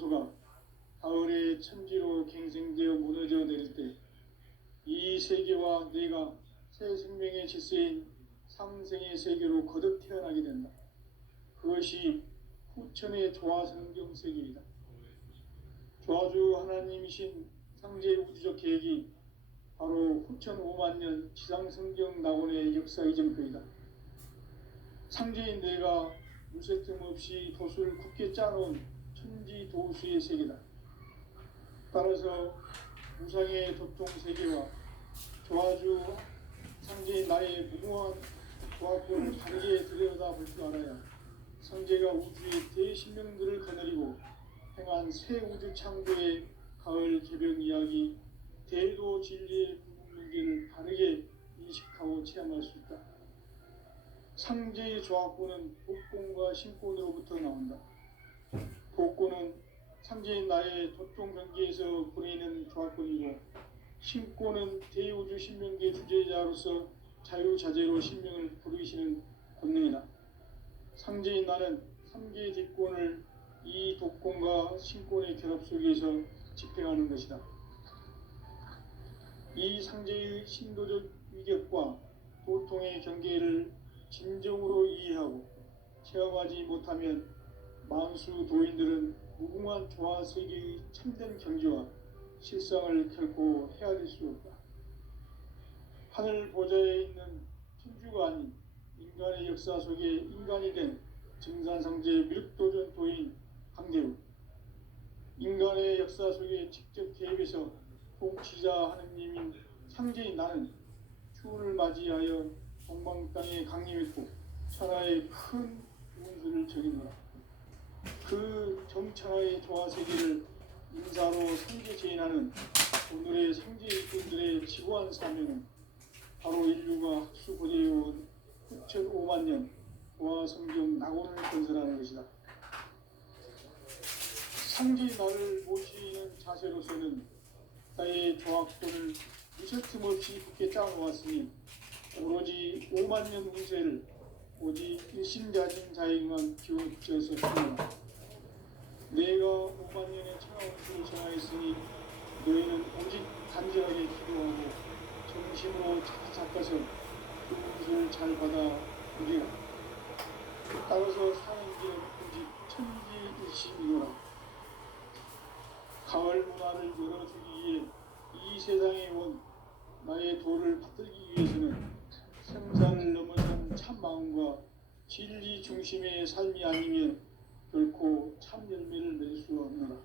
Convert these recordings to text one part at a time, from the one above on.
성소가 가을의 천지로 갱생되어 무너져 내릴 때 이 세계와 내가 새 생명의 질서인 상생의 세계로 거듭 태어나게 된다. 그것이 후천의 조화성경 세계이다. 조화주 하나님이신 상제의 우주적 계획이 바로 후천 5만 년 지상성경 낙원의 역사 이전표이다. 상제인 내가 무쇠 틈 없이 도수를 굳게 짜놓은 천지 도수의 세계다. 따라서 무상의 도통 세계와 조화주 상제인 나의 무궁한 조합권을 다르게 들여다볼 줄 알아야 상제가 우주의 대신명들을 거느리고 행한 새 우주 창조의 가을 개벽 이야기, 대도 진리의 궁극문제를 다르게 인식하고 체험할 수 있다. 상제의 조합권은 복권과 신권으로부터 나온다. 복권은 상제인 나의 도통 경계에서 보내는 조합권이고, 신권은 대우주 신명계 주제자로서 자유자재로 신명을 부르시는 권능이다. 상제인 나는 3개의 뒷권을 이 독권과 신권의 결합 속에서 집행하는 것이다. 이 상제의 신도적 위격과 도통의 경계를 진정으로 이해하고 체험하지 못하면 만수 도인들은 무궁한 조화 세계의 참된 경지와 실상을 결코 헤아릴 수 없다. 하늘 보좌에 있는 천주가 아닌 인간의 역사 속에 인간이 된 증산상제 미륵도전 도인 강대우, 인간의 역사 속에 직접 개입해서 통치자 하느님인 상제인 나는 추운을 맞이하여 동방 땅에 강림했고 천하의 큰 운수를 적이노라. 그 정천하의 조화세계를 인사로 상제 제인하는 오늘의 상제 일꾼들의 지고한 사명은 바로 인류가 학수 고대해온 6,5만 년 조화성경 낙원을 건설하는 것이다. 상제의 나를 모시는 자세로서는 나의 조합권을 무쇠틈 없이 굳게 짜놓았으니 오로지 5만 년 운세를 오직 일심자진 자에게만 기울여서 쓰노라. 내가 5만 년의 천하운수를 정하였으니 너희는 오직 간절하게 기도하고 정심으로 닦아서 그 운수를 잘 받아 보리라. 따라서 사는 길은 오직 천지일심이노라. 가을 문화를 열어주기 위해 이 세상에 온 나의 도를 받들기 위해서는 생사를 넘어선 참 마음과 진리 중심의 삶이 아니면 결코 참 열매를 맺을 수 없노라.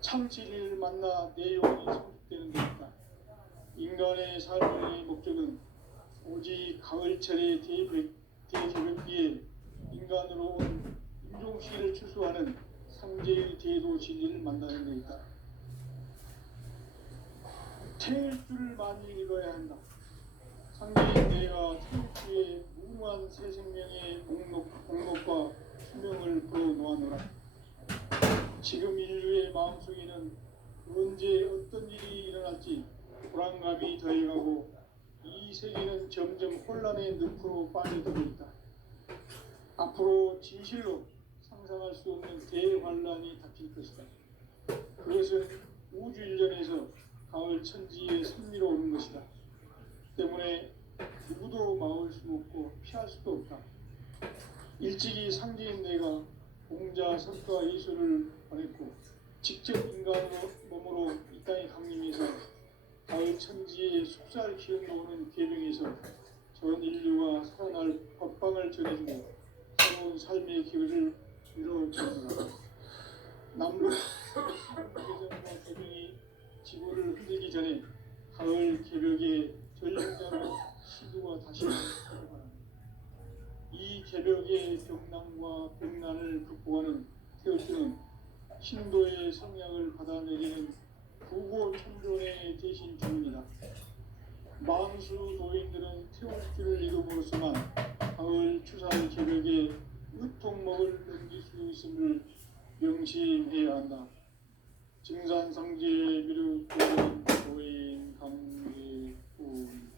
참 진리를 만나 내 영혼이 성숙되는 데 있다. 인간의 삶의 목적은 오직 가을철의 대개벽기에 인간으로 온 인종시를 추수하는 상제의 대도 진리를 만나는 데 있다. 태일 줄을 많이 읽어야 한다. 상제인 내가 태일주의 무궁한 새 생명의 목록과 수명을 불어놓아노라. 지금 인류의 마음속에는 언제 어떤 일이 일어날지 불안감이 더해가고 이 세계는 점점 혼란의 늪으로 빠져들고 있다. 앞으로 진실로 상상할 수 없는 대환란이 닥칠 것이다. 그것은 우주 일전에서 가을 천지의 섭리로 오는 것이다. 때문에 누구도 막을 수 없고 피할 수도 없다. 일찍이 상제인 내가 공자 석가 예수를 보냈고 직접 인간으로 몸으로 이 땅에 강림해서 가을 천지의 숙사를 기억놓는 계명에서 전 인류가 살아날 법방을 전해주고 새로운 삶의 길을 이루어주노라. 남북 개정과 개명이 지구를 흔들기 전에 가을 개벽의 전력자로 시도가 다시 일어납니다. 이 개벽의 병난과 백난을 극복하는 태울주는 신도의 성향을 받아내리는 구고 천존의 대신 주입니다. 만수 도인들은 태울주를 이름으로서만 가을 추사의 개벽에 의통목을 넘길 수 있음을 명심해야 한다. 증산상제 미륵도인 도인 강제훈.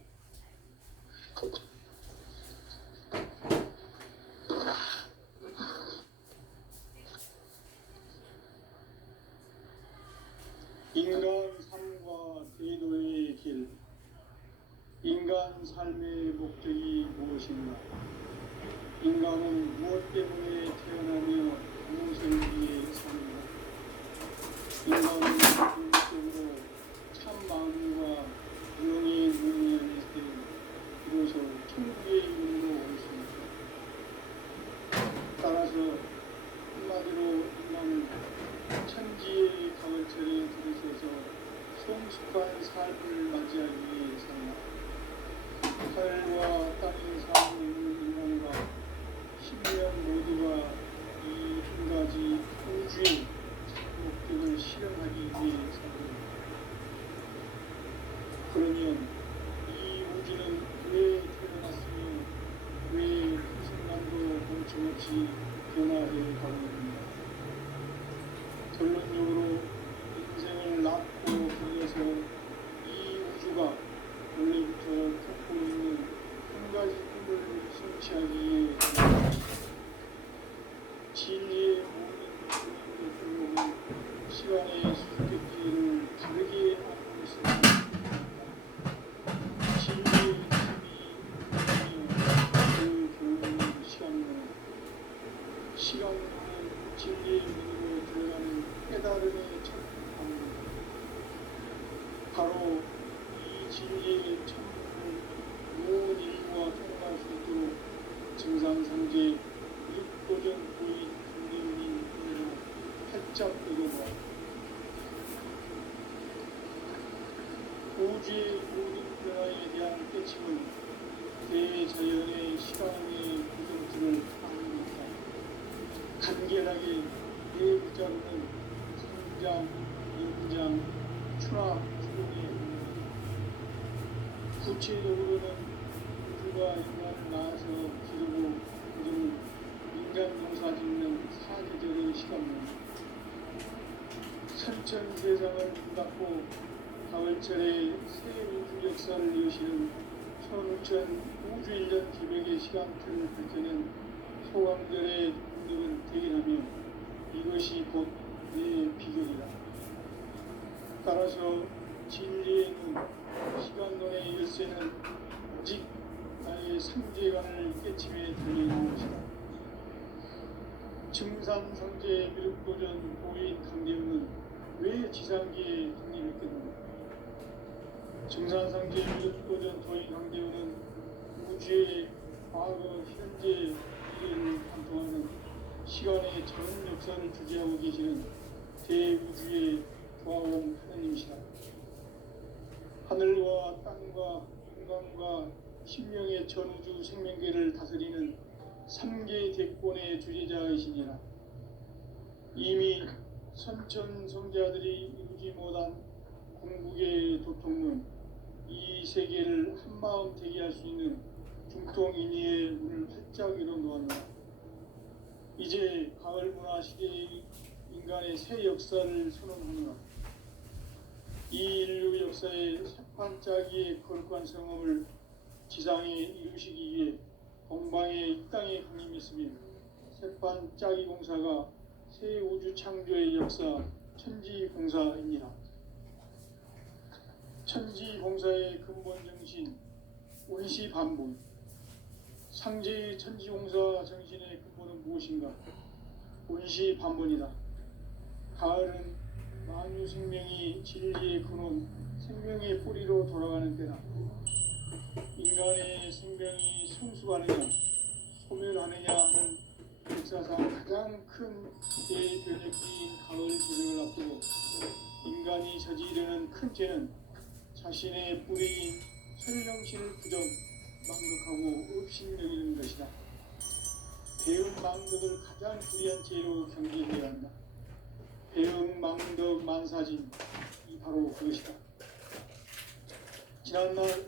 인간 삶과 대도의 길. 인간 삶의 목적이 무엇인가? 인간은 무엇 때문에 태어나며 무엇을 위해 사는가? 인간은 궁극적으로 참 마음과 영의 눈이 열릴 때 비로소 천국의 이름으로 올 수 있다. 따라서 한마디로 인간은 천지의 가을철에 들으셔서 성숙한 삶을 맞이하기 위해 산다. 하늘과 땅에 살고 있는 인간과 신령 모두가 이 한 가지 우주의 목적을 실현하기 위해 산다. 그러면 이 우주는 왜 태어났으며 왜 그 순간도 멈춤없이 변화해 가고 있는가? 결론적으로 인생을 낳고 길러서 이 우주가 원래부터 갖고 있는 한 가지 꿈을 성취하기 위해 진리의 모든 교육은 시간의 수수께끼를 다르게 하고 있습니다. 진리의 힘이 그 교육은 시간론은 진리의 문으로 들어가는 깨달음의 첫 방문. 바로 이 진리의 천국을 모든 인류가 통과할 수 있도록 증상상제 육도전 고인 강림인 은혜로 활짝 열어봐. 우주의 모든 변화에 대한 깨침은 대자연의 시간의 구정틀을 아닙니다. 간결하게 내부자로는 성장, 연장, 추락, 주동의 구체적으로는 우주가 인간을 낳아서 기르고 그들은 인간 농사 짓는 사계절의 시간입니다. 선천 세상을 문닫고 가을철에 새 우주 역사를 여시는 15,000 우주 1년 기백의 시간틀을 밝혀낸 소강절의 능력은 대견하며 이것이 곧 내 비결이다. 따라서 진리의 눈, 시간론의 열쇠는 오직 나의 상제관을 깨침에 달려있는 것이다. 증산상제 미륵도전 고인 강대우는 왜 지상기에 독립했겠는가? 증산상제 미륵도전 도인 강대우는 우주의 과거, 현재, 미래를 관통하는 시간의 전 역사를 주재하고 계시는 대우주의 조화원 하느님이시다. 하늘과 땅과 인간과 신명의 전우주 생명계를 다스리는 3개 대권의 주제자이시니라. 이미 선천성자들이 이루지 못한 궁극의 도통론, 이 세계를 한마음 되게 할 수 있는 중통인의의 문을 활짝 열어놓았노라. 이제 가을 문화 시대의 인간의 새 역사를 선언하노라. 이 인류 역사의 새판짜기의 거룩한 성험을 지상에 이루시기 위해 동방의 이 땅에 강림했으며 새판짜기 공사가 새 우주 창조의 역사 천지공사입니다. 천지공사의 근본 정신 운시반복. 상제의 천지공사 정신의 근본은 무엇인가? 운시반복이다. 가을은 만유 생명이 진리의 근원, 생명의 뿌리로 돌아가는 때다. 인간의 생명이 성숙하느냐, 소멸하느냐 하는 역사상 가장 큰 대변혁기인 가을 계절을 앞두고 인간이 저지르는 큰 죄는 자신의 뿌리인 설령신을 부정, 망극하고 업신여기는 것이다. 배은 망덕을 가장 불의한 죄로 경계해야 한다. 배은 망덕 만사진이 바로 그것이다. 지난날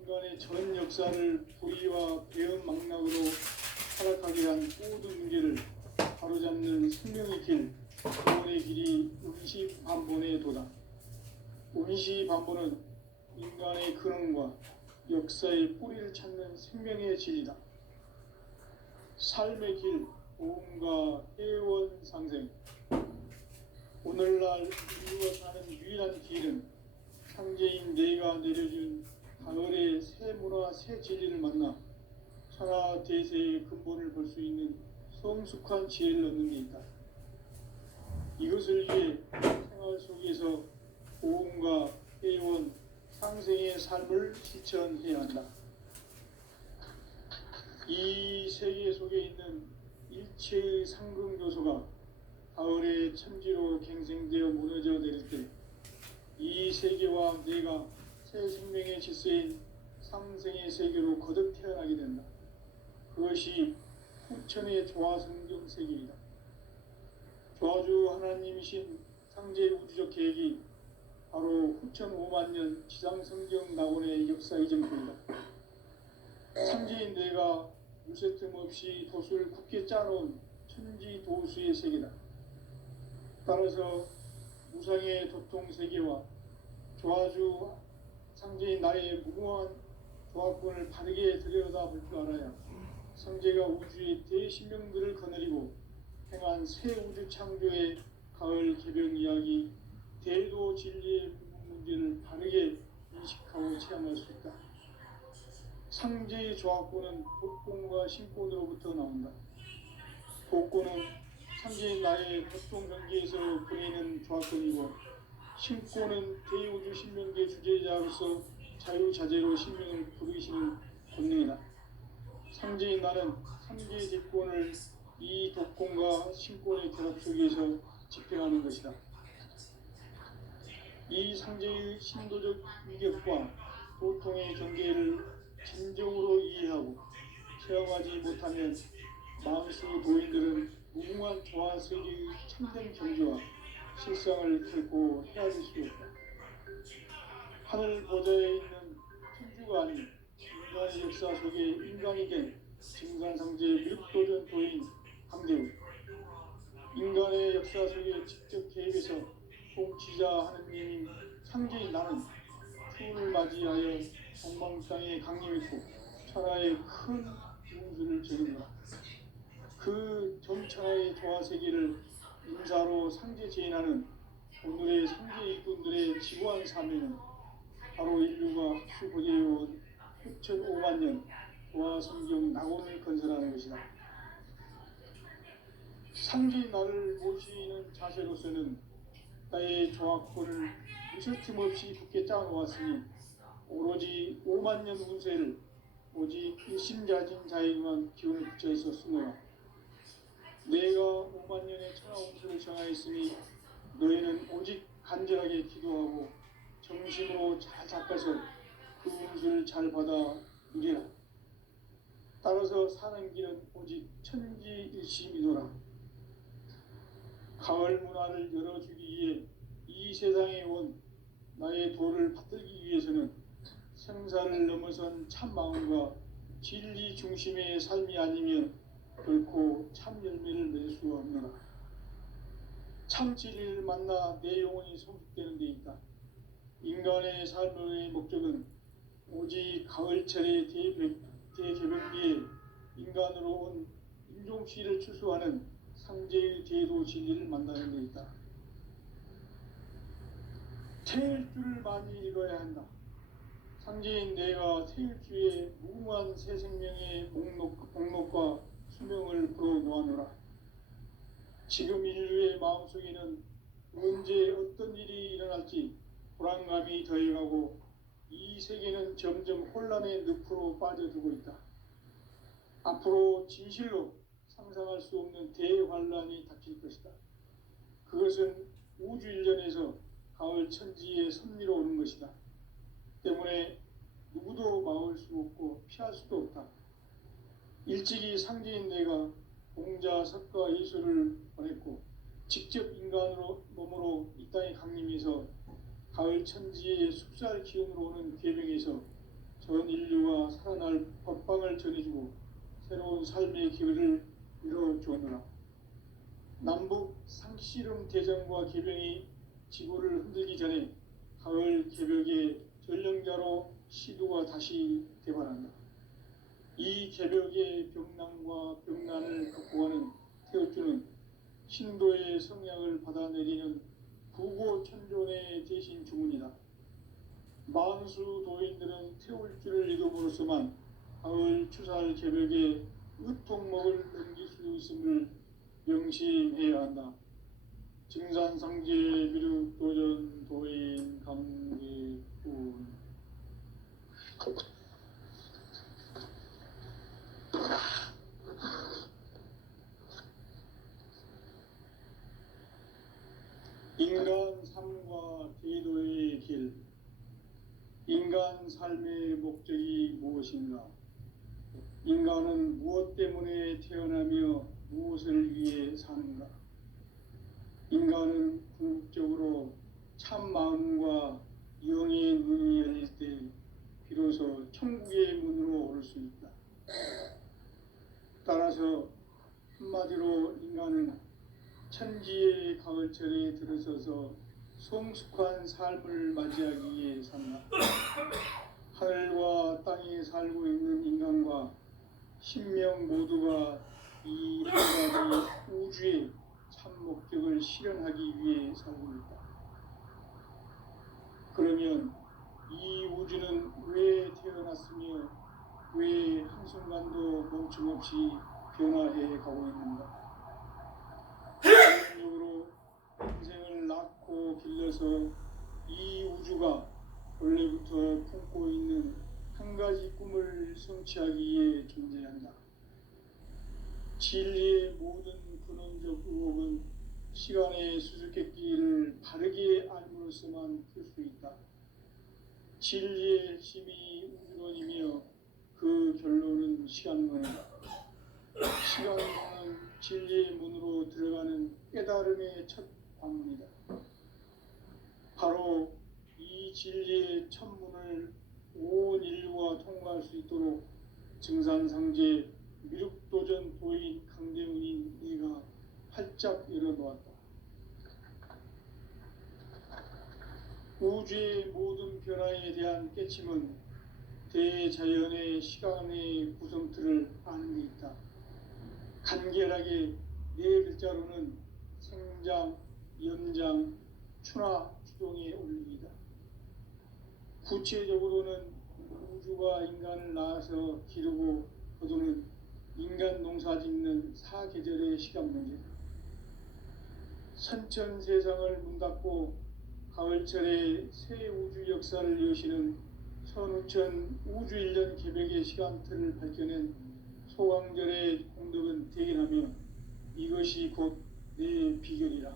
인간의 전 역사를 불의와 배은 망락으로 타락하게 한 모든 문제를 바로잡는 생명의 길, 구원의 길이 운시반본의 도다. 운시반본은 인간의 근원과 역사의 뿌리를 찾는 생명의 진리다. 삶의 길, 보험과 회원상생. 오늘날 인류가 사는 유일 유일한 길은 상제인 내가 내려준 가을의 새 문화 새 진리를 만나 천하 대세의 근본을 볼 수 있는 성숙한 지혜를 얻는 데 있다. 이것을 위해 생활 속에서 고음과 회원, 상생의 삶을 실천해야 한다. 이 세계 속에 있는 일체의 상극 요소가 가을의 천지로 갱생되어 무너져 내릴 때 이 세계와 내가 새 생명의 질서인 상생의 세계로 거듭 태어나게 된다. 그것이 후천의 조화성경 세계이다. 조화주 하나님이신 상제의 우주적 계획이 바로 후천 5만 년 지상성경 낙원의 역사 이전표이다. 상제인 내가 무쇠 틈 없이 도수를 굳게 짜놓은 천지 도수의 세계다. 따라서 무상의 도통 세계와 조화주 상제인 나의 무궁한 조화권을 바르게 들여다볼 줄 알아야 상제가 우주의 대신명들을 거느리고 행한 새 우주 창조의 가을 개벽 이야기 대도 진리의 문제를 바르게 인식하고 체험할 수 있다. 상제의 조화권은 복권과 신권으로부터 나온다. 복권은 상제인 나의 보통 경계에서 보내는 조화권이고, 신권은 대우주 신명계 주제자로서 자유자재로 신명을 부르시는 권능이다. 상제인 나는 삼계의 대권을 이 독권과 신권의 결합 속에서 집행하는 것이다. 이 상제의 신도적 위격과 도통의 경계를 진정으로 이해하고 체험하지 못하면 마음수 도인들은 무궁한 조화세계의 참된 경지와 실상을 결코 헤아릴 수 없다. 하늘 보좌에 있는 천주가 아닌 인간의 역사 속에 인간이 된 증산상제의 미륵도전 도인 강대우, 인간의 역사 속에 직접 개입해서 통치자 하느님인 상제인 나는 추운을 맞이하여 동방땅에 강림했고 천하의 큰 운수를 저는다. 그 전천하의 조화세계를 인사로 상제 제인하는 오늘의 상제 일꾼들의 지구한 사명은 바로 인류가 수고되어온 후천 5만 년 조화성경 낙원을 건설하는 것이다. 상제인 나를 모시는 자세로서는 나의 조화권을 무쇠틈 없이 굳게 짜놓았으니 오로지 5만 년 운세를 오직 일심자진 자에게만 기운을 붙여 있었으므로 내가 5만 년의 천하 운수를 정하였으니 너희는 오직 간절하게 기도하고 정심으로 잘 닦아서 그 운수를 잘 받아 누리라. 따라서 사는 길은 오직 천지일심이노라. 가을 문화를 열어주기 위해 이 세상에 온 나의 도를 받들기 위해서는 생사를 넘어선 참 마음과 진리 중심의 삶이 아니면 결코 참 열매를 맺을 수가 없노라. 참 진리를 만나 내 영혼이 성숙되는 데 있다. 인간의 삶의 목적은 오직 가을철의 대개벽기에 인간으로 온 인종시를 추수하는 상제의 대도 진리를 만나는 데 있다. 태일주를 많이 읽어야 한다. 상제인 내가 태일주의 무궁한 새 생명의 목록과 수명을 불어놓아노라. 지금 인류의 마음속에는 언제 어떤 일이 일어날지 불안감이 더해가고 이 세계는 점점 혼란의 늪으로 빠져들고 있다. 앞으로 진실로 상상할 수 없는 대환란이 닥칠 것이다. 그것은 우주 일련에서 가을 천지의 섭리로 오는 것이다. 때문에 누구도 막을 수 없고 피할 수도 없다. 일찍이 상제인 내가 공자, 석가, 예수를 보냈고 직접 인간으로 몸으로 이 땅에 강림해서 가을 천지의 숲살 기운으로 오는 계명에서 전 인류가 살아날 법방을 전해주고 새로운 삶의 기회를 이뤄주었노라. 남북 상씨름 대전과 개병이 지구를 흔들기 전에 가을 개벽의 전령자로 시두가 다시 개발한다. 이 개벽의 병난과 병난을 극복하는 태어주는 신도의 성향을 받아내리는 구고천존의 대신 주문이다. 만수 도인들은 태울 줄을 이름으로서만 가을 추살 개벽에 으통목을 넘길 수 있음을 명심해야 한다. 증산상제 미륵 도전 도인 강계군. 인간 삶과 제도의 길. 인간 삶의 목적이 무엇인가? 인간은 무엇 때문에 태어나며 무엇을 위해 사는가? 인간은 궁극적으로 참 마음과 영의 눈이 열릴 때 비로소 천국의 문으로 올 수 있다. 따라서 한마디로 인간은 천지의 가을철에 들어서서 성숙한 삶을 맞이하기 위해 산다. 하늘과 땅에 살고 있는 인간과 신명 모두가 이 한가지 우주의 참 목적을 실현하기 위해 살고 있다. 그러면 이 우주는 왜 태어났으며 왜 한순간도 멈춤없이 변화해 가고 있는가? 본능적으로 인생을 낳고 길러서 이 우주가 원래부터 품고 있는 한 가지 꿈을 성취하기 위해 존재한다. 진리의 모든 근원적 의혹은 시간의 수수께끼를 바르게 알므로써만 풀 수 있다. 진리의 핵심이 우주론이며 그 결론은 시간론이다. 시간론은 진리의 문으로 들어가는 깨달음의 첫 관문이다. 바로 이 진리의 첫 문을 온 인류가 통과할 수 있도록 증산상제 미륵도전 도인 강대훈인 네가 활짝 열어놓았다. 우주의 모든 변화에 대한 깨침은 대자연의 시간의 구성틀을 아는 데 있다. 간결하게 네 글자로는 생장, 연장, 추나 추동의 원리이다. 구체적으로는 우주가 인간을 낳아서 기르고 거두는 인간 농사 짓는 사계절의 시간 문제다. 선천 세상을 문 닫고 가을철에 새 우주 역사를 여시는 선우천 우주 1년 개벽의 시간틀을 밝혀낸 소강절의 공덕은 대견하며 이것이 곧 내 비결이라.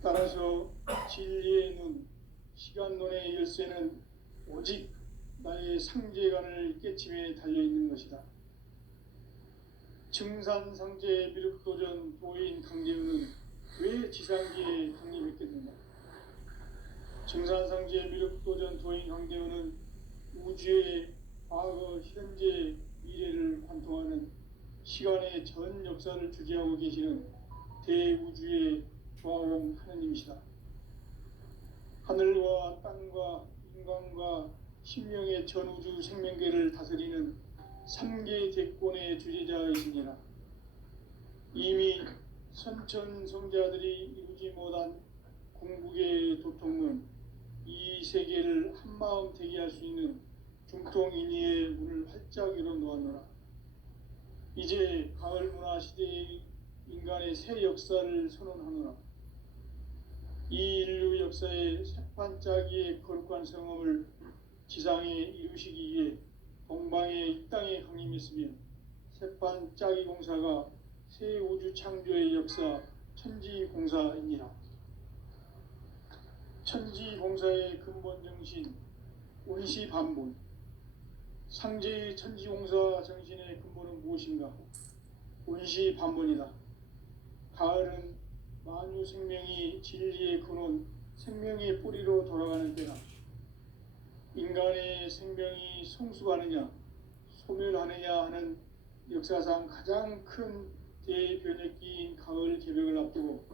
따라서 진리의 눈, 시간론의 열쇠는 오직 나의 상제관을 깨침에 달려있는 것이다. 증산상제 미륵도전 도인 강대훈은 왜 지상기에 강림했겠는가? 증산상제 미륵도전 도인 강대훈은 우주의 과거, 현재, 미래를 관통하는 시간의 전 역사를 주재하고 계시는 대우주의 조화원 하느님이시다. 하늘과 땅과 인간과 신명의 전우주 생명계를 다스리는 3개 대권의 주재자이시니라. 이미 선천성자들이 이루지 못한 궁극의 도통은 이 세계를 한마음 되게 할 수 있는 중통인의의 문을 활짝 열어놓았노라. 이제 가을 문화 시대의 인간의 새 역사를 선언하노라. 이 인류 역사의 새판짜기의 거룩한 성험을 지상에 이루시기 위해 동방의 이 땅에 강림했으며 새판짜기 공사가 새 우주 창조의 역사 천지공사이니라. 천지공사의 근본 정신 운시반본. 상제의 천지공사 정신의 근본은 무엇인가? 운시반본이다. 가을은 만유 생명이 진리의 근원, 생명의 뿌리로 돌아가는 때다. 인간의 생명이 성숙하느냐, 소멸하느냐 하는 역사상 가장 큰 대변혁기인 가을 개벽을 앞두고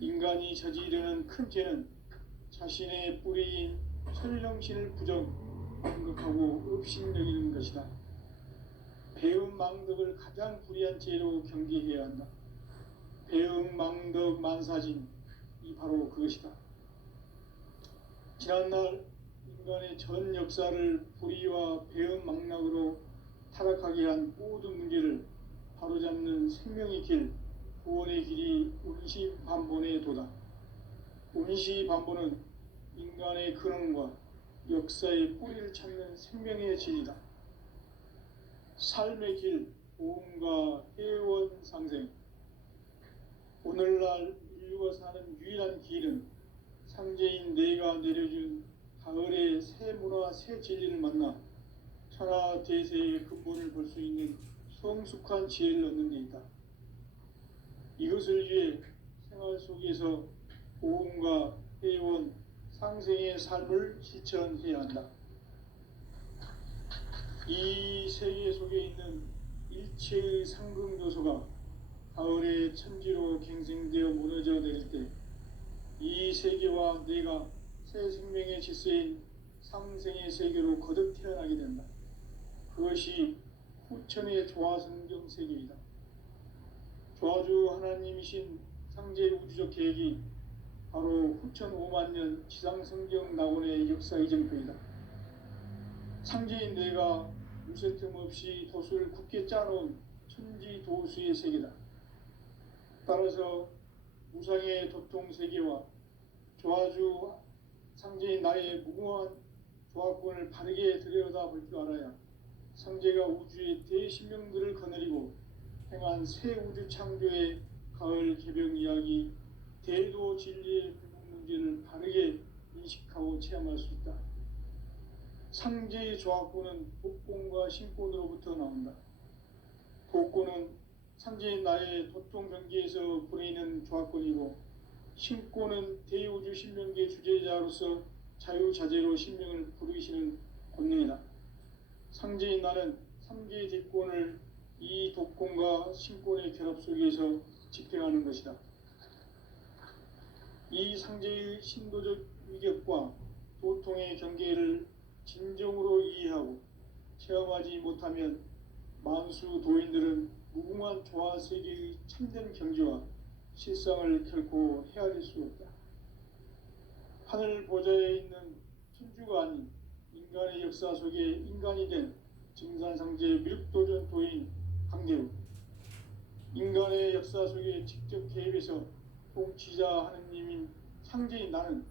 인간이 저지르는 큰 죄는 자신의 뿌리인 천령신을 부정하고 업신여기는 것이다. 배움 망덕을 가장 불의한 죄로 경계해야 한다. 배움 망덕 만사진, 바로 그것이다. 지난날 인간의 전 역사를 불의와 배은망락으로 타락하게 한 모든 문제를 바로잡는 생명의 길, 구원의 길이 운시반본의 도다. 운시반본은 인간의 근원과 역사의 뿌리를 찾는 생명의 진리다. 삶의 길, 보험과 회원 상생. 오늘날 인류가 사는 유일한 길은 상제인 내가 내려준 가을의 새 문화, 새 진리를 만나 천하 대세의 근본을 볼 수 있는 성숙한 지혜를 얻는 데 있다. 이것을 위해 생활 속에서 보험과 회원, 상생의 삶을 실천해야 한다. 이 세계 속에 있는 일체의 상승조소가 가을의 천지로 갱생되어 무너져 내릴 때 이 세계와 내가 새 생명의 질서인 상생의 세계로 거듭 태어나게 된다. 그것이 후천의 조화성경 세계이다. 조화주 하나님이신 상제 우주적 계획이 바로 후천 5만 년 지상성경 낙원의 역사 이정표이다. 상제인 내가 무쇠 틈 없이 도수를 굳게 짜놓은 천지 도수의 세계다. 따라서 무상의 도통 세계와 조화주 상제인 나의 무궁한 조화권을 바르게 들여다볼 줄 알아야 상제가 우주의 대신명들을 거느리고 행한 새 우주 창조의 가을 개병 이야기, 대도 진리의 불문 문제를 바르게 인식하고 체험할 수 있다. 상제의 조화권은 독권과 신권으로부터 나온다. 독권은 상제인 나의 도통 경계에서 보내는 조화권이고, 신권은 대우주 신명계 주제자로서 자유자재로 신명을 부르시는 권능이다. 상제인 나는 3개의 대권을 이 독권과 신권의 결합 속에서 집행하는 것이다. 이 상제의 신도적 위격과 도통의 경계를 진정으로 이해하고 체험하지 못하면 만수 도인들은 무궁한 조화 세계의 참된 경지와 실상을 결코 헤아릴 수 없다. 하늘 보좌에 있는 천주가 아닌 인간의 역사 속에 인간이 된 증산상제 밀도전 도인 강대우, 인간의 역사 속에 직접 개입해서 통치자 하느님인 상제인 나는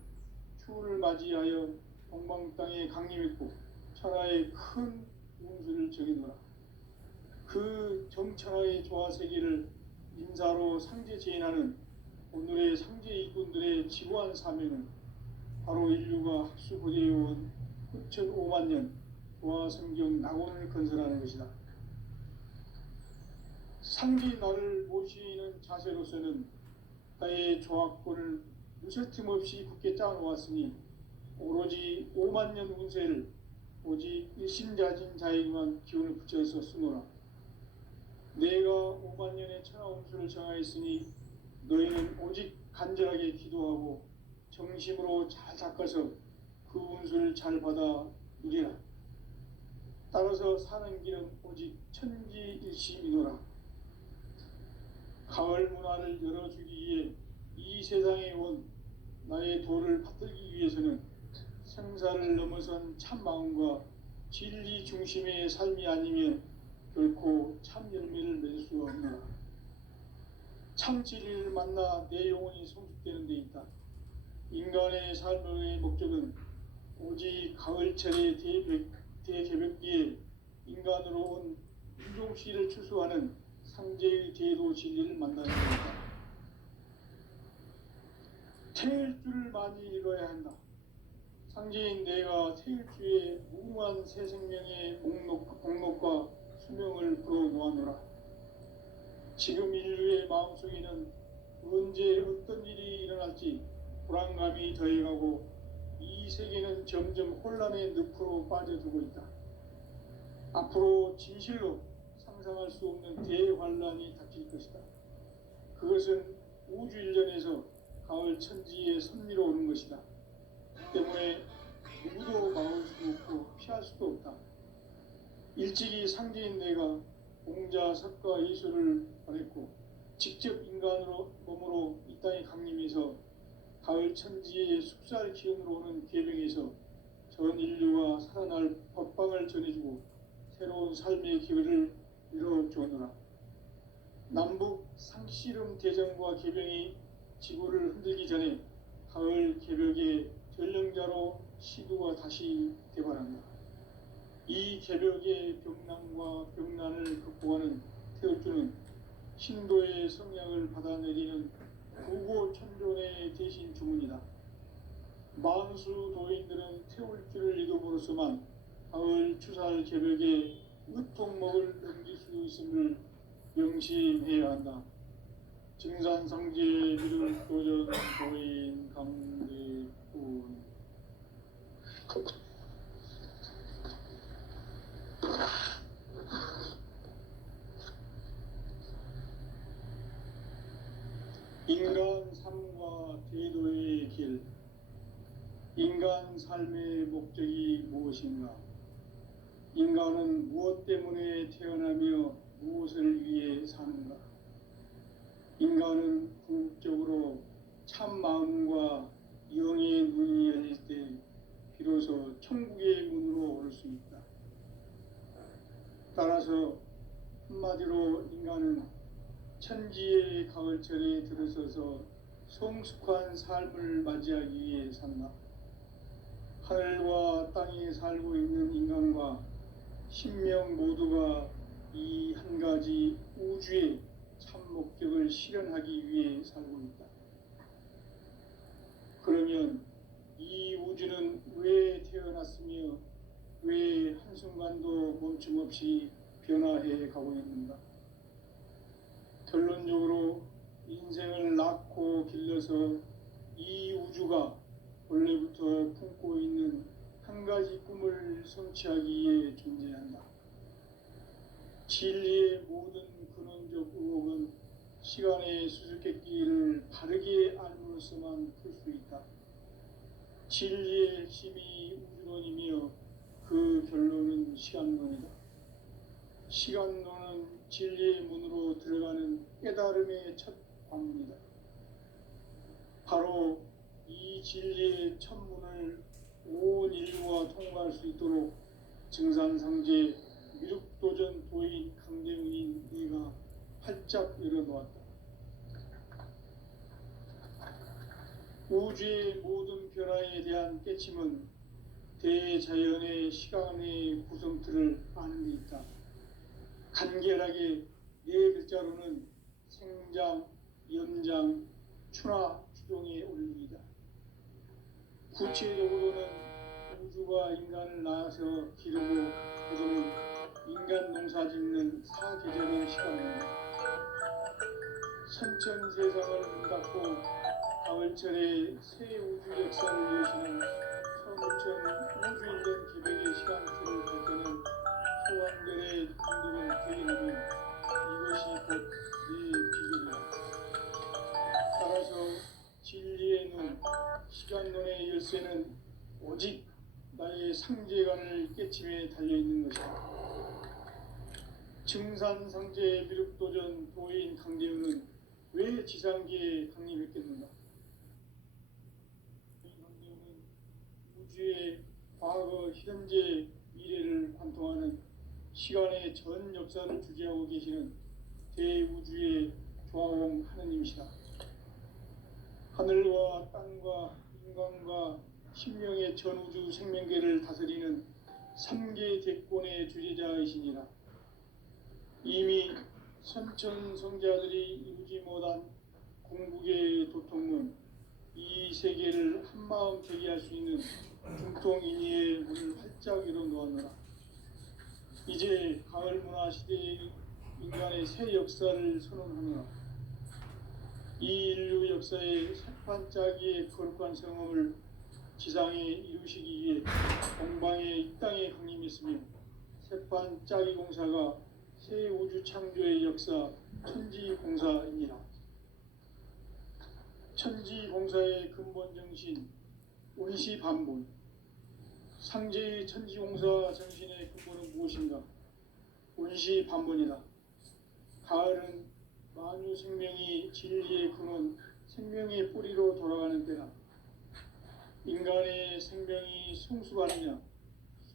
추운을 맞이하여 동방 땅에 강림했고 천하의 큰 운수를 정해놓아 그 정천하의 조화 세계를 인사로 상제 제인하는 오늘의 상제 일꾼들의 지구한 사명은 바로 인류가 학수고대해온 후천 5만 년 조화 성경 낙원을 건설하는 것이다. 상제 나를 모시는 자세로서는 나의 조화권을 무쇠틈 없이 굳게 짜놓았으니 오로지 5만 년 운세를 오직 일심자진 자에게만 기운을 붙여서 쓰노라. 내가 5만 년의 천하 운수를 정하였으니 너희는 오직 간절하게 기도하고 정심으로 잘 닦아서 그 운수를 잘 받아 누리라. 따라서 사는 길은 오직 천지일심이노라. 가을 문화를 열어주기 위해 이 세상에 온 나의 도를 받들기 위해서는 생사를 넘어선 참 마음과 진리 중심의 삶이 아니면 결코 참 열매를 맺을 수가 없노라. 참 진리를 만나 내 영혼이 성숙되는 데 있다. 인간의 삶의 목적은 오직 가을철의 대개벽기에 인간으로 온 인종씨를 추수하는 상제의 대도 진리를 만나는 것이다. 태일주를 많이 읽어야 한다. 상제인 내가 태일주의 무궁한 새 생명의 목록과 수명을 풀어놓아노라. 지금 인류의 마음속에는 언제 어떤 일이 일어날지 불안감이 더해가고 이 세계는 점점 혼란의 늪으로 빠져들고 있다. 앞으로 진실로 상상할 수 없는 대환란이 닥칠 것이다. 그것은 우주 일전에서 가을 천지의 섭리로 오는 것이다. 때문에 누구도 막을 수 없고 피할 수도 없다. 일찍이 상제인 내가 공자, 석가, 예수를 보냈고 직접 인간으로 몸으로 이 땅에 강림해서 가을 천지의 숲살 기운으로 오는 계병에서 전 인류가 살아날 법방을 전해주고 새로운 삶의 기회를 이뤄주느라. 남북 상씨름 대전과 계병이 지구를 흔들기 전에 가을 개벽의 전령자로 시도가 다시 되관합니다. 이 개벽의 병난과 병난을 극복하는 태울주는 신도의 성약을 받아내리는 구고천존의 대신 주문이다. 만수 도인들은 태울주를 이름으로서만 가을 추살 개벽의 으통목을 넘길 수 있음을 명심해야 한다. 증산상제 비를 도전 도인 강대군. 인간 삶과 대도의 길. 인간 삶의 목적이 무엇인가? 인간은 무엇 때문에 태어나며 무엇을 위해 사는가? 인간은 궁극적으로 참 마음과 영의 눈이 열릴 때 비로소 천국의 문으로 오를 수 있다. 따라서 한마디로 인간은 천지의 가을철에 들어서서 성숙한 삶을 맞이하기 위해 산다. 하늘과 땅에 살고 있는 인간과 신명 모두가 이 한 가지 우주의 참 목적을 실현하기 위해 살고 있다. 그러면 이 우주는 왜 태어났으며 왜 한순간도 멈춤 없이 변화해 가고 있는가? 결론적으로 인생을 낳고 길러서 이 우주가 원래부터 품고 있는 한 가지 꿈을 성취하기 위해 존재한다. 진리의 모든 근원적 의혹은 시간의 수수께끼를 바르게 알므로써만 풀 수 있다. 진리의 핵심이 우주론이며 그 결론은 시간론이다. 시간론은 진리의 문으로 들어가는 깨달음의 첫 방문이다. 바로 이 진리의 첫 문을 온 인류가 통과할 수 있도록 증산상제 미륵도전 도인 강대훈인 네가 활짝 열어놓았다. 우주의 모든 변화에 대한 깨침은 대자연의 시간의 구성틀을 아는 데 있다. 간결하게 네 글자로는 생장, 연장, 추나 추동의 원리이다. 구체적으로는 우주가 인간을 낳아서 기르고 거두는 인간 농사 짓는 사계절의 시간입니다. 선천 세상을 문닫고 가을철에 새 우주 역사를 여시는 서부천 우주 1년 기백의 시간틀을 볼 때는 소환들의 감동을 부인하면 이것이 곧 내 비결이다. 따라서 진리의 눈, 시간론의 열쇠는 오직 나의 상제관을 깨침에 달려있는 것이다. 증산상제 미륵도전 도인 강대훈은 왜 지상계에 강림했겠는가? 강대훈은 우주의 과거, 현재, 미래를 관통하는 시간의 전 역사를 주재하고 계시는 대우주의 조화공 하느님이시다. 하늘과 땅과 인간과 신명의 전우주 생명계를 다스리는 3계 대권의 주재자이시니라. 이미 선천성자들이 이루지 못한 궁극의 도통문, 이 세계를 한마음 제기할 수 있는 중통인의의 문을 활짝 열어놓았노라. 이제 가을 문화 시대의 인간의 새 역사를 선언하노라. 이 인류 역사의 새판짜기의 거룩한 성험을 지상에 이루시기 위해 동방의 이 땅에 강림했으며 새판짜기 공사가 새 우주 창조의 역사 천지공사입니다. 천지공사의 근본 정신 운시반본. 상제의 천지공사 정신의 근본은 무엇인가? 운시반본이다. 가을은 만유 생명이 진리의 근원, 생명의 뿌리로 돌아가는 때다. 인간의 생명이 성숙하느냐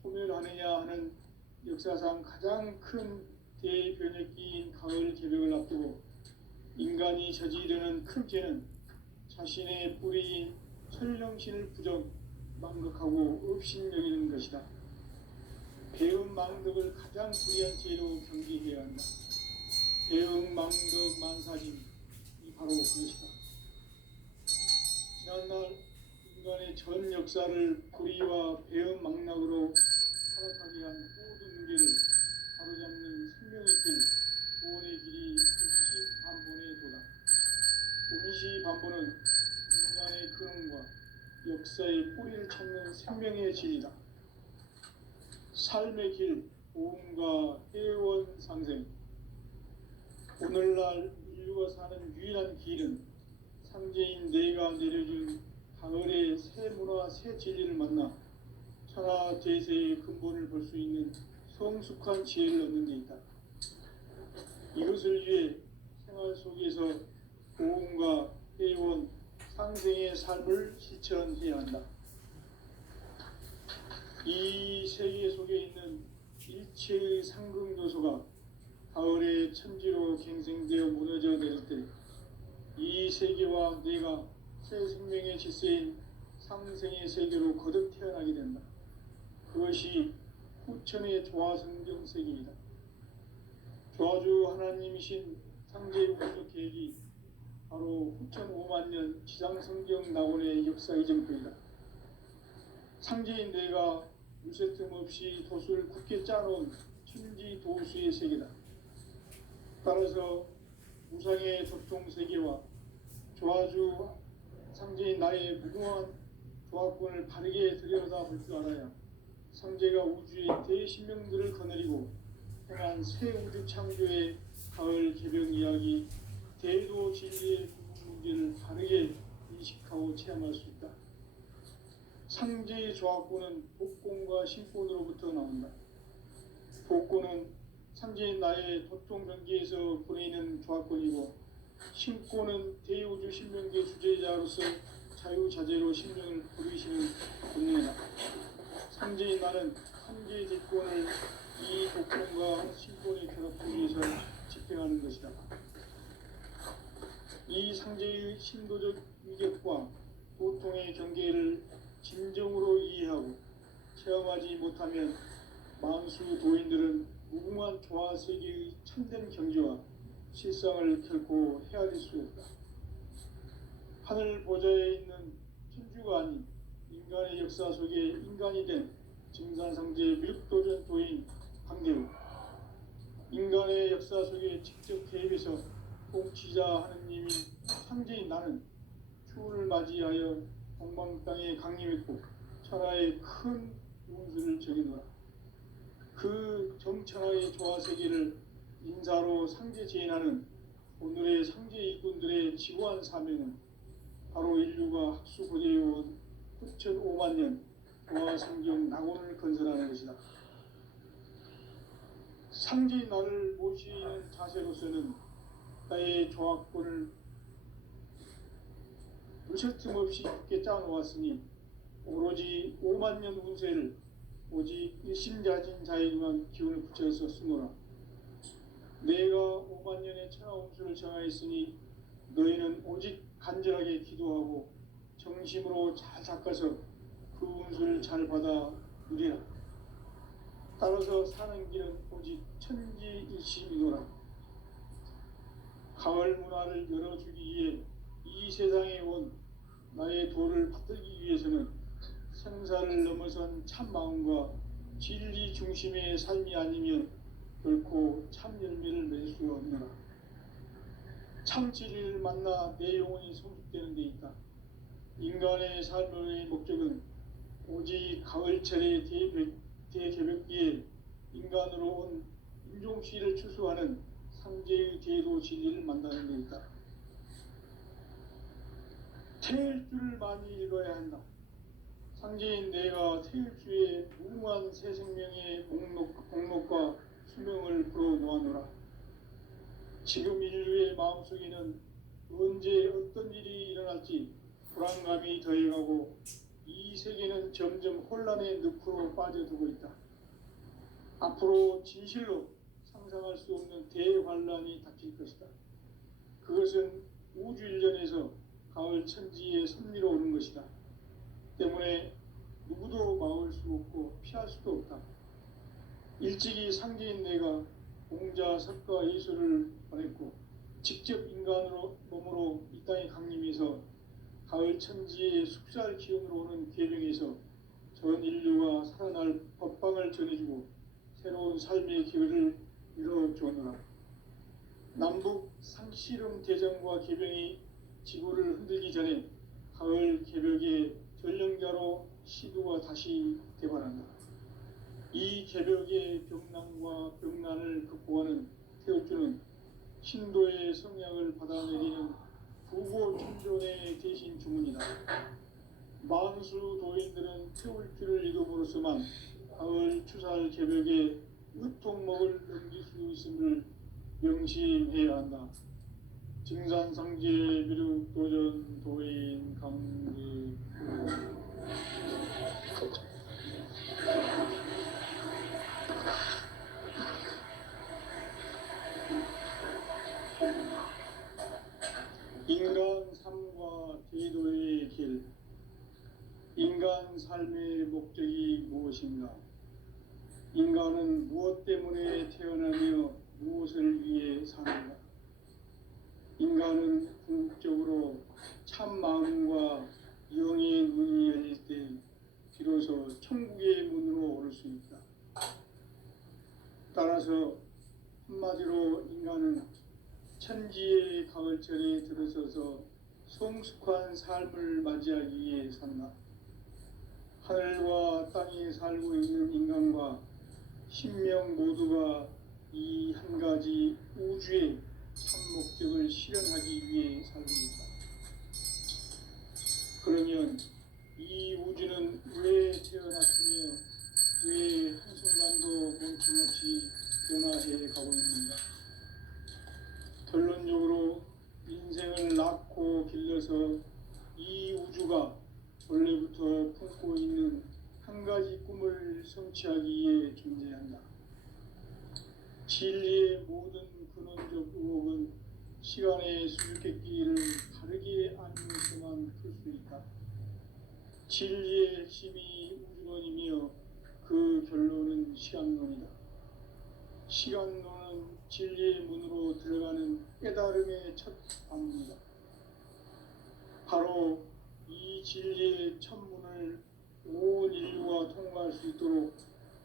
소멸하느냐 하는 역사상 가장 큰 대변혁기인 가을 개벽을 앞두고 인간이 저지르는 큰 죄는 자신의 뿌리인 천령신을 부정 망각하고 업신여기는 것이다. 배음 망덕을 가장 불의한 죄로 경계해야 한다. 배음 망덕 만사짐이 바로 그것이다. 지난날 인간의 전 역사를 불의와 배음 망락으로 타락하게 한 모든 문제를 바로잡는 생명의 길, 구원의 길이 운시반본의 도다. 운시반본은 인간의 근원과 역사의 뿌리를 찾는 생명의 진리다. 삶의 길, 보험과 회원 상생. 오늘날 인류가 사는 유일한 길은 상제인 내가 내려준 가을의 새 문화, 새 진리를 만나 천하 대세의 근본을 볼 수 있는 성숙한 지혜를 얻는 데 있다. 이것을 위해 생활 속에서 보험과 회원, 상생의 삶을 실천해야 한다. 이 세계 속에 있는 일체의 상극 요소가 가을의 천지로 갱생되어 무너져 내릴 때 이 세계와 내가 새 생명의 질서인 상생의 세계로 거듭 태어나게 된다. 그것이 후천의 조화성경 세계이다. 조화주 하나님이신 상제의 우주 계획이 바로 후천 5만 년 지상성경 낙원의 역사의 전표이다. 상제인 내가 무쇠 틈 없이 도수를 굳게 짜놓은 천지 도수의 세계다. 따라서 우상의 접종 세계와 조화주 상제인 나의 무궁한 조합권을 바르게 들여다볼 줄 알아야 상제가 우주의 대신명들을 거느리고 행한 새 우주 창조의 가을 개벽 이야기, 대도 진리의 문제를 바르게 인식하고 체험할 수 있다. 상제의 조합권은 복권과 신권으로부터 나온다. 복권은 상제인 나의 도통 경계에서 보내는 조합권이고, 신권은 대우주 신명계 주제자로서 자유자재로 신명을 부르시는 본능이다. 상제인 나는 한계의 대권을 이 복권과 신권의 결합을 위해서 집행하는 것이다. 이 상제의 신도적 위격과 고통의 경계를 진정으로 이해하고 체험하지 못하면 만수 도인들은 무궁한 조화 세계의 참된 경지와 실상을 결코 헤아릴 수 없다. 하늘 보좌에 있는 천주가 아닌 인간의 역사 속에 인간이 된 증산상제 밀도전 도인 강대우, 인간의 역사 속에 직접 개입해서 통치자 하느님인 상제인 나는 추운을 맞이하여 동방 땅에 강림했고 천하의 큰 운수를 정해놓아 그 정천하의 조화세계를 인사로 상제 제인하는 오늘의 상제 일꾼들의 지고한 사명은 바로 인류가 학수고대해온 후천 5만 년 조화성경 낙원을 건설하는 것이다. 상제인 나를 모시는 자세로서는 나의 조합권을 무쇠 틈 없이 굳게 짜놓았으니 오로지 5만 년 운세를 오직 일심자진 자에게만 기운을 붙여서 쓰노라. 내가 5만 년의 천하 운수를 정하였으니 너희는 오직 간절하게 기도하고 정심으로 잘 닦아서 그 운수를 잘 받아 누리라. 따라서 사는 길은 오직 천지일심이노라. 가을 문화를 열어주기 위해 이 세상에 온 나의 도를 받들기 위해서는 생사를 넘어선 참 마음과 진리 중심의 삶이 아니면 결코 참 열매를 맺을 수 없노라. 참 진리를 만나 내 영혼이 성숙되는 데 있다. 인간의 삶의 목적은 오직 가을철의 대개벽기에 인간으로 온 인종시를 추수하는 상제의 대도 진리를 만나는 데 있다. 태일 줄을 많이 읽어야 한다. 상제인 내가 태일주의 무궁한 새 생명의 목록과 수명을 불어놓아노라. 지금 인류의 마음속에는 언제 어떤 일이 일어날지 불안감이 더해가고 이 세계는 점점 혼란의 늪으로 빠져들고 있다. 앞으로 진실로 상상할 수 없는 대환란이 닥칠 것이다. 그것은 우주 일련에서 가을 천지의 섭리로 오는 것이다. 때문에 누구도 막을 수 없고 피할 수도 없다. 일찍이 상제인 내가 공자, 석가, 예수를 보냈고 직접 인간으로 몸으로 이 땅에 강림해서 가을 천지의 숲살 기운으로 오는 계명에서 전 인류가 살아날 법방을 전해주고 새로운 삶의 기회를 이뤄주었노라. 남북 상씨름 대전과 개병이 지구를 흔들기 전에 가을 개벽의 전령자로 시두가 다시 개발한다. 이 개벽의 병난과 병난을 극복하는 태우주는 신도의 성약을 받아내리는 부고 천존의 대신 주문이다. 만수 도인들은 태울주를 이름으로서만 가을 추살 개벽의 의통목을 넘길 수 있음을 명심해야 한다. 증산상제 미륵 도전 도인 강기 인간 삶과 제도의 길. 인간 삶의 목적이 무엇인가? 인간은 무엇 때문에 태어나며 무엇을 위해 사는가? 인간은 궁극적으로 참 마음과 영의 눈이 열릴 때 비로소 천국의 문으로 오를 수 있다. 따라서 한마디로 인간은 천지의 가을철에 들어서서 성숙한 삶을 맞이하기 위해 산다. 하늘과 땅에 살고 있는 인간과 신명 모두가 이 한 가지 우주의 참 목적을 실현하기 위해 살고 있다. 그러면 이 우주는 왜 태어났으며 왜 한순간도 멈춤없이 변화해 가고 있는가? 결론적으로 인생을 낳고 길러서 이 우주가 원래부터 품고 있는 한 가지 꿈을 성취하기 위해 존재한다. 진리의 모든 근원적 의혹은 시간의 수수께끼를 다르게 알면서만 풀 수 있다. 진리의 핵심이 우주론이며 그 결론은 시간론이다. 시간론은 진리의 문으로 들어가는 깨달음의 첫 방문이다. 바로 이 진리의 첫 문을 온 인류가 통과할 수 있도록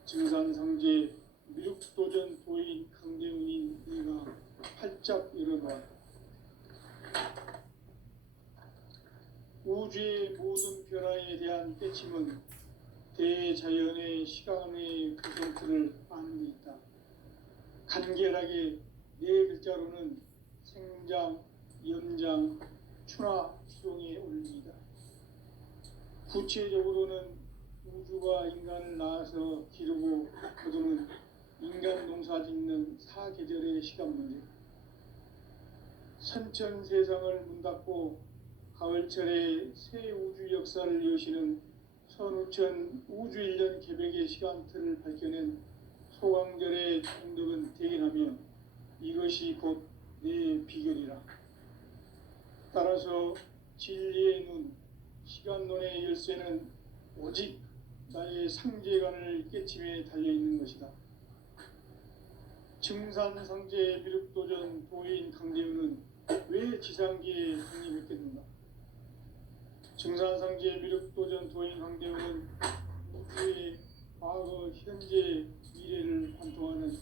증산상제 미륵도전 도인 강대훈이 네가 활짝 열어놓았다. 우주의 모든 변화에 대한 깨침은 대자연의 시간의 구성틀을 아는 데 있다. 간결하게 네 글자로는 생장, 연장, 추나 추동의 원리이다. 구체적으로는 우주가 인간을 낳아서 기르고 거두는 인간 농사 짓는 사계절의 시간 문제. 선천 세상을 문 닫고 가을철에 새 우주 역사를 여시는 선우천 우주 일년 개벽의 시간틀을 밝혀낸 소강절의 정덕은 대견하며 이것이 곧 내 비결이라. 따라서 진리의 눈, 시간론의 열쇠는 오직 나의 상제관을 깨침에 달려있는 것이다. 증산상제 미륵도전 도인 강대훈은 왜 지상계에 강림했겠는가? 증산상제 미륵도전 도인 강대훈은 우주의 과거, 현재, 미래를 관통하는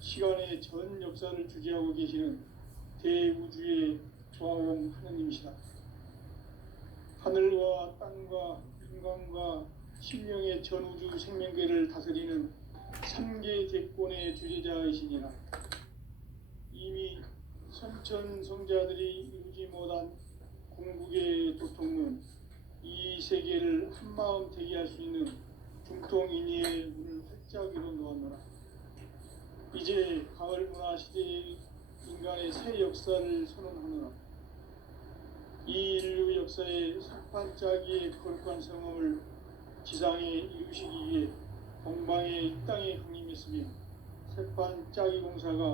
시간의 전 역사를 주재하고 계시는 대우주의 조화원 하느님이시다. 하늘과 땅과 인간과 신령의 전우주 생명계를 다스리는 3계 대권의 주제자이시니라. 이미 선천 성자들이 이루지 못한 궁극의 도통문, 이 세계를 한마음 되게 할 수 있는 중통인의의 문을 활짝 열어 놓았노라. 이제 가을 문화 시대의 인간의 새 역사를 선언하노라. 이 인류 역사의 석판짜기의 거룩한 성험을 지상에 이루시기 위해 동방의 이 땅에 강림했으며 새판 짜기 공사가